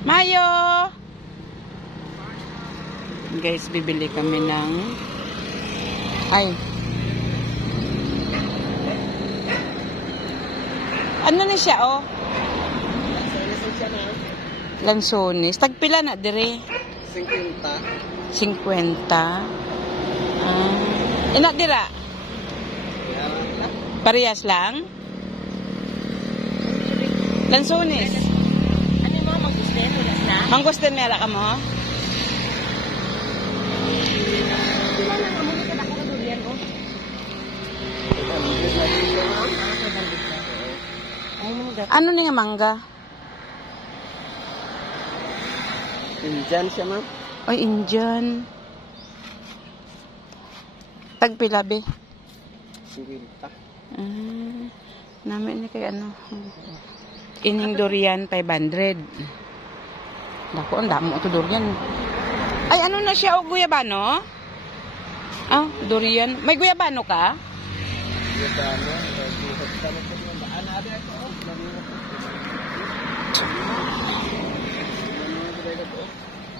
Mayo! Guys, bibili kami ng ano na siya, oh? Lansones. Tagpila na, dire? 50. 50. Ina, dira? Parehas lang? Lansones. Ano mo, mangustin? Ulas na? Mangustin, mera ka mo? Wala na nga mo, ito na ako durian, oh. Ano ni nga mangga? Indian siya, ma'am. Ay, Indian. Tagpila, be? 50. Namin ni kay ano. Ining durian, 500. Dako, ang damo ito durian. Ay, ano na siya, o guyabano? Ah, durian. May guyabano ka?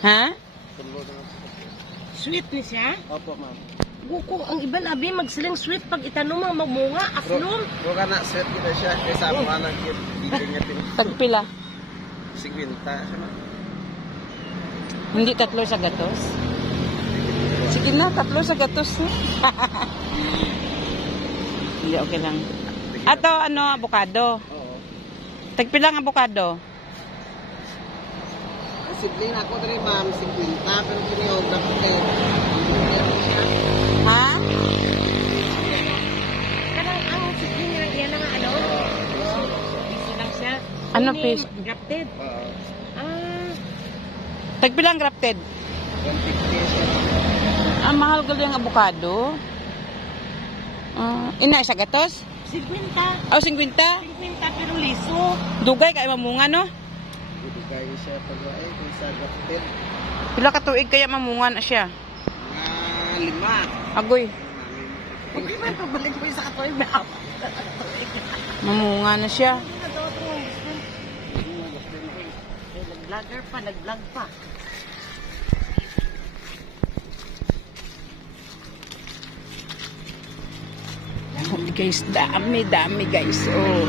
Ha? Sweet ni siya? Opo, ma'am. Buko, ang iba labi, magsiling sweet pag itanong mga mamunga, aslom. Bro ka na, sweet kita siya. Kaysa ako ka nag-ibigin niya Tagpila. 50 siya, ma'am. Hindi 3 sa gatos? Sige na, 3 sa gatos. Hindi, okay lang. Ato, ano, avocado. Oo. Tagpila ang avocado. Sibling ako rin, ma'am, 50. Pero piniyobra ko din. Ha? Karang ang sibling niya, yan ang ano? Piso lang siya. Ano, Ini, piso? Grafted. Oo. Tagpila ang grafted. 150 siya. Ang mahal gali ang avocado. Ina, isa gatos? 50. Oh, 50? 50 pero liso. Dugay kay mamunga, no? Ibigay siya pag-ay kaysa grafted. Pila ka tuig kaya mamunga na siya? Mga 5. Agoy, Hindi man pabalik mo sa katoy ba? mamunga na siya. Nag-vlogger pa, nag-vlog pa. Guys, dami guys. Oh.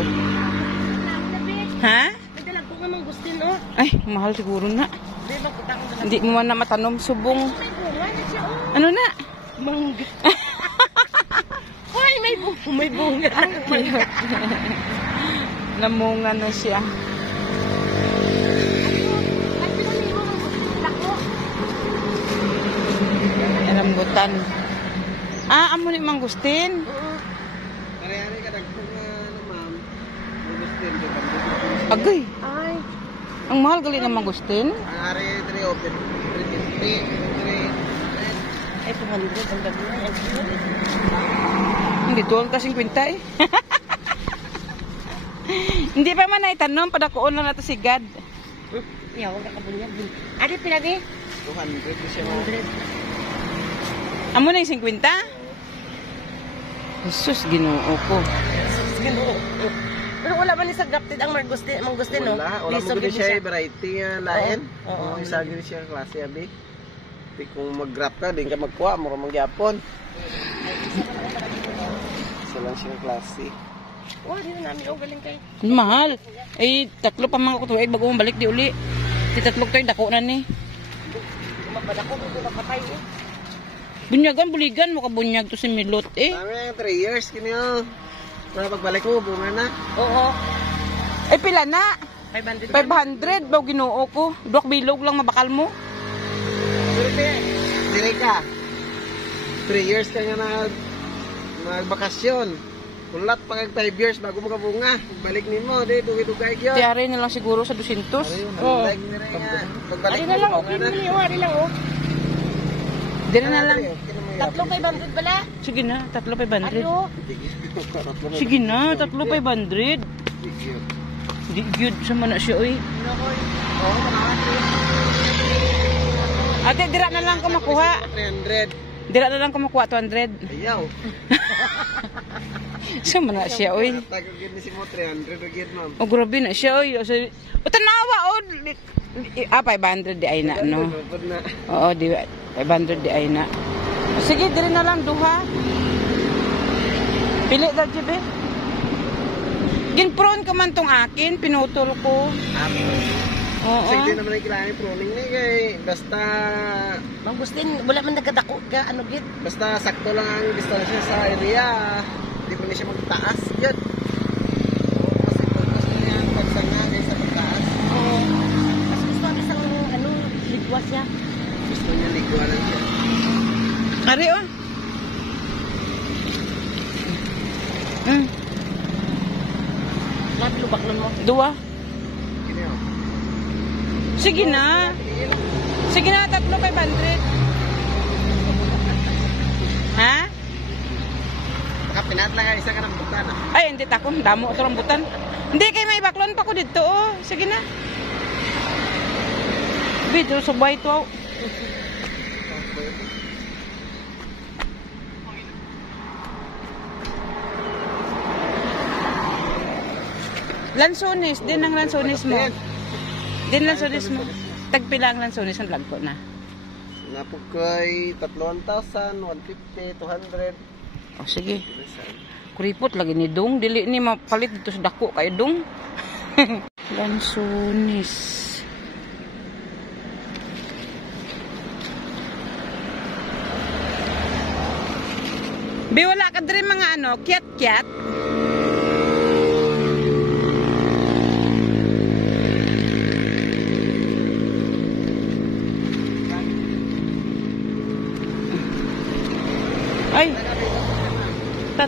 Ha? Nagdalag ko nga mangustin, oh. Ay, mahal siguro na. Di ba, kita ko Hindi mo man na matanom subong. may bunga na siya, oh. Ano na? Mangga. Hoy, may bunga. May bunga. Mangga. Namunga na siya. Ay, pinali mo mangustin. Lako. Rambutan. Amo ni mangustin. Pare-ari ka dagpong ano, ma'am. Augustin, di ba? Agoy, Ay. ang mahal gali ng mangustin. Ang ari 3 open. 350. Ay, 200 ang gabi na. Hindi tuwang ka 50 eh. Hindi pa man naitanom, padakuon lang nato si God. Yaw, ang kabunyag. Adi, pinadi? 200 siya, ma'am. 100. Amo na yung 50? Jesus, ginoo ko. Pero wala man ni sa grafted ang mangustin, no? Wala mo Liso gini gid siya, variety nga lain. Oo. Isa gini siya klase abi. Di kung mag-grab ka, di ka magkuha, mura mangyapon. Isa lang siya klase. Oh, di na namin galing kay. Mahal. Eh, 3 pa mga kutuig bago mong balik di uli. Di 3 tayo, dako na ni. Mabada ko kung napatay eh. Bunyagan, buligan mo ka bunyag to si Milot eh. Kami 3 years kini oh. Na pagbalik mo, bunga na. Oo. Eh, pila na? 500. 500, bago ginoo ko. Duwak bilog lang mabakal mo. Dire ka. 3 years ka nga nagbakasyon. Ulat pa kag 5 years bago mo kabunga. Balik nimo, di dugay-dugay gyud. Tiyari na lang siguro sa 200. Oo. Pagbalik Ari na lang, okay na niyo, ari lang oh. Dire na lang. 3,500 bala. Sige na, 3,500. Ano? Sige na, 3,500. Di gyud sa man na siya oy. Ate, dira na lang ko makuha. 300. Dira na lang ko makuha 200. Ayaw. Siya man na siya, oy. Tago gid ni si mo 300 gid ma'am. Oh, grabe na siya, oy. Utan mawa, oh. 500 di ay na, no? Pud na. Oo, 500 di ay na. Sige, diri na lang, duha. Pili daw, Jibe. Ginpron ka man tong akin, pinutol ko. Oo. Sige naman ay kailangan pruning ni kay basta Mang Gustin, wala man nagkadako ka, ano gid. basta sakto lang ang distansya sa area. Hindi mo na siya magtaas yun. Kasi focus na niya ang pagsanga sa pagtaas. Oo. Mas gusto ang isang, ano, ligwas siya. Gusto niya ligwanan siya. Ari, oh. Lahat lubak nun mo. Dua. Kini oh. Sige na. Sige na, 3 500. Ha? Makapinat lang ang isa ka ng butana. Ay, hindi takon. Damo ito rambutan. Hindi, kay may baklon pa ko dito, oh. Sige na. Bito, subay ito, oh. Lansones, din ang lansones mo. Din lansones mo. Tagpila ang lansones ang vlog ko na. Napugkoy 3,000, 150, 200. O, sige. Kuripot lagi ni Dong. Dili ni mapalit dito sa dako kay Dong. Lansones. Bi, wala ka diri mga ano, kiat-kiat. Ay, 3.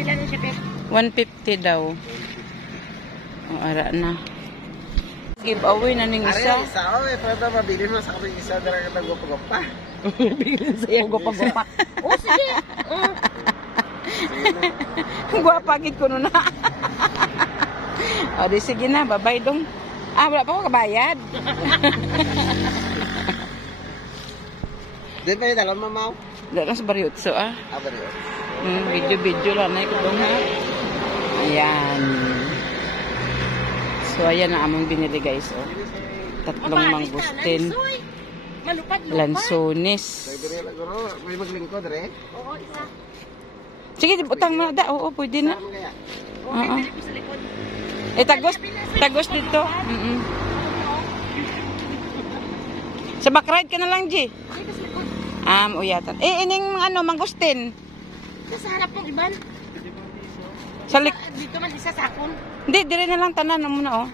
Pila na siya, Pep? 150 daw. O, ara na. Giveaway na ning Ari, isa. isa oh, pwede mabili mo sa kaping isa dara ka tagwapa-gwapa. Bilin sa'yo, gupa-gupa. Oo, sige. Guwapa gid ko nun na. O, di sige na, babay dong. Ah, wala pa ko kabayad. Di ba yung dalam mamaw? Dito lang sa Bariutso, ah. Aba rin. Video-video lang na ikot dong, ha. Ayan. So, ayan na among binili, guys, oh. 3 mangustin. Malupad-lupad. Lansones. Dagdari lang guro, may maglingkod re. Oo, isa. Sige, utang na da. Oo, pwede na. Ano kaya? Oo, Oo. pili ko sa likod. Eh, tagos dito. Sa backride ka na lang, G. Dito sa likod. Uyatan. Eh, ining ano, mangustin. Sa harap ng iban. Sa lik... Dito man isa sa akon. Hindi, dire na lang tanan mo na, oh.